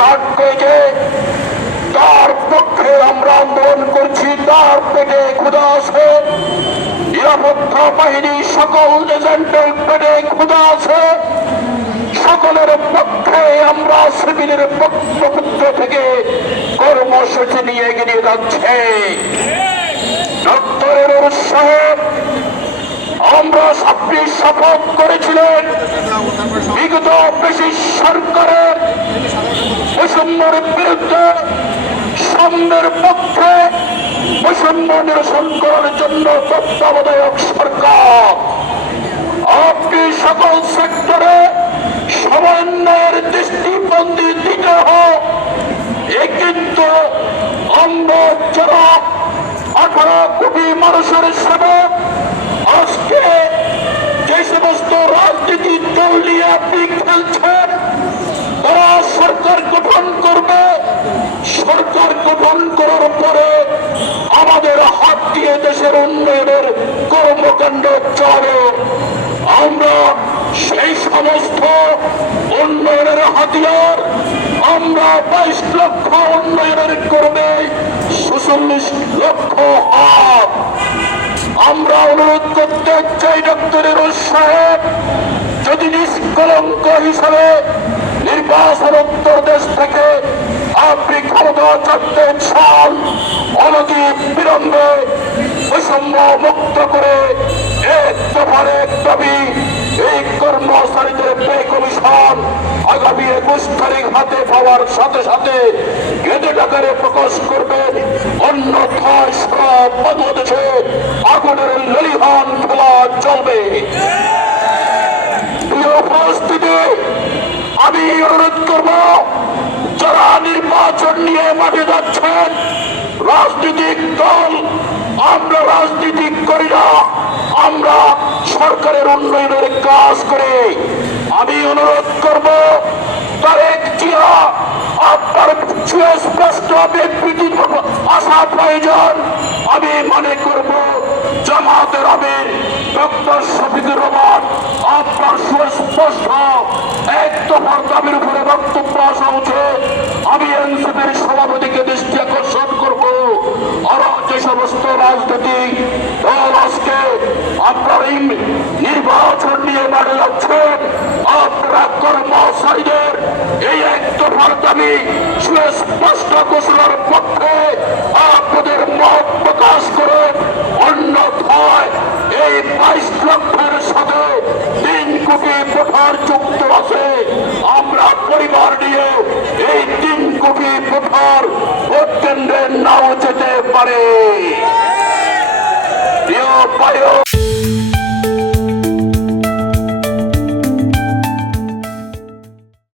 Shirt পেয়েছে, তার পক্ষে আমরা আন্দোলন করছি। তার পেটে ক্ষুধা আছে, নিরাপত্তা বাহিনী সকল এজেন্টের পেটে ক্ষুধা আছে। সকলের পক্ষে আমরা সিভিলের পক্ষ থেকে কর্মসূচি নিয়ে এগিয়ে যাচ্ছে। ডক্টরের সাহেব আমরা আপনি শপথ করেছিলেন বিগত ব্রিটিশ সরকারের বৈষম্যের বিরুদ্ধে, সাম্যের পক্ষে, বৈষম্য নিরসন করার জন্য তত্ত্বাবধায়ক সরকার। আপনি সকল সেক্টরে সমন্বয়ের দৃষ্টিভঙ্গি দিতে হোক। এ কিন্তু আমরা যারা 18 কোটি মানুষের সেবক, আজকে যে সমস্ত রাজনীতির দল নিয়ে আপনি খেলছেন, তারা সরকার গঠন করবে। সরকার গঠন করার পরে আমাদের হাত দিয়ে দেশের উন্নয়নের কর্মকাণ্ড চলে। আমরা সেই সমস্ত উন্নয়নের হাতিয়ার আমরা 22 লক্ষ উন্নয়নের করবে 46 লক্ষ হাত। আমরা অনুরোধ করতে চাই ডক্টরের সাহেব, যদি নিষ্কলঙ্ক হিসাবে নির্বাচনোত্তর দেশ থেকে আপনি ক্ষমতা চাইতে চান, অনতি বিলম্বে বৈষম্য মুক্ত করে এক দফার এক দাবি এই কর্মচারীদের পে কমিশন আগামী 21 তারিখ হাতে পাওয়ার সাথে সাথে গেজেট আকারে প্রকাশ করবেন। অন্যথায় সারা বাংলাদেশে আগুনের লেলিহান খেলা চলবে। প্রিয় উপস্থিতি, আমি অনুরোধ করব যারা নির্বাচন নিয়ে মাঠে যাচ্ছেন, রাজনৈতিক দল, আমরা রাজনীতি করি না, আমরা সরকারের উন্নয়নের কাজ করে। আমি অনুরোধ করব তারেক জিয়া আপনার সুস্পষ্ট বিবৃতি আসা প্রয়োজন। আমি মনে করব জামাতের আমির ডক্টর শফিকুর রহমান আপনার সুস্পষ্ট এক দফার দাবির উপরে বক্তব্য আসা উচিত। আমি এনসিপির সভাপতিকে দৃষ্টি আকর্ষণ করব, আরো যে সমস্ত রাজনৈতিক দল আজকে আপনার এই নির্বাচন নিয়ে মাঠে যাচ্ছেন, আপনারা কর্মচারীদের এই এক দফার দাবি সুস্পষ্ট ঘোষণার পক্ষে আপনাদের মত প্রকাশ করে। অন্যথায় এই 22 লক্ষের সাথে 3 কোটি ভোটার যুক্ত আছে। আমরা পরিবার নিয়ে এই 3 কোটি ভোটার ভোট কেন্দ্রে নাও যেতে পারে।